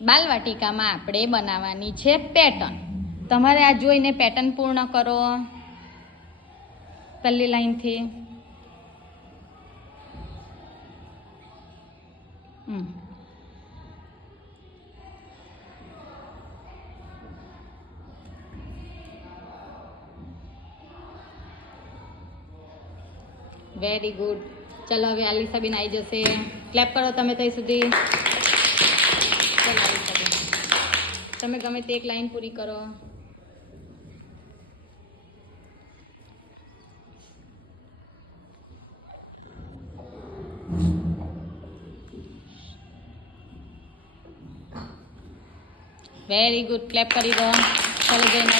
બાલવાટિકામાં આપણે બનાવવાની છે પેટર્ન. તમારે આ જોઈને પેટર્ન પૂર્ણ કરો પહેલી લાઈનથી. Very good. ચલો હવે આલિસા બેન આવી જશે. ક્લેપ કરો તમે ત્યાં સુધી. ચલો આલિસા બેન, તમે ગમે તે એક લાઈન પૂરી કરો. Very good. ક્લેપ કરી દો. ચલો જઈને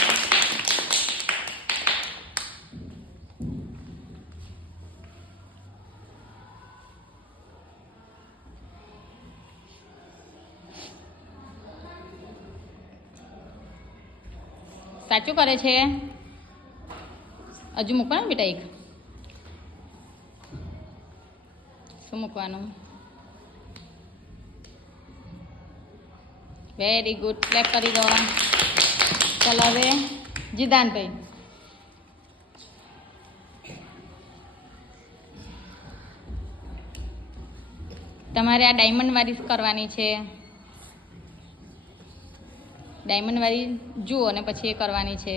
સાચું કરે છે. હજુ મૂકવાનું બેટા એક. શું મૂકવાનું? Very good. ક્લેપ કરી દો. ચાલો હવે જીદાનભાઈ, તમારે આ ડાયમંડ વાળી કરવાની છે. ડાયમંડ વાળી જુઓ અને પછી એ કરવાની છે.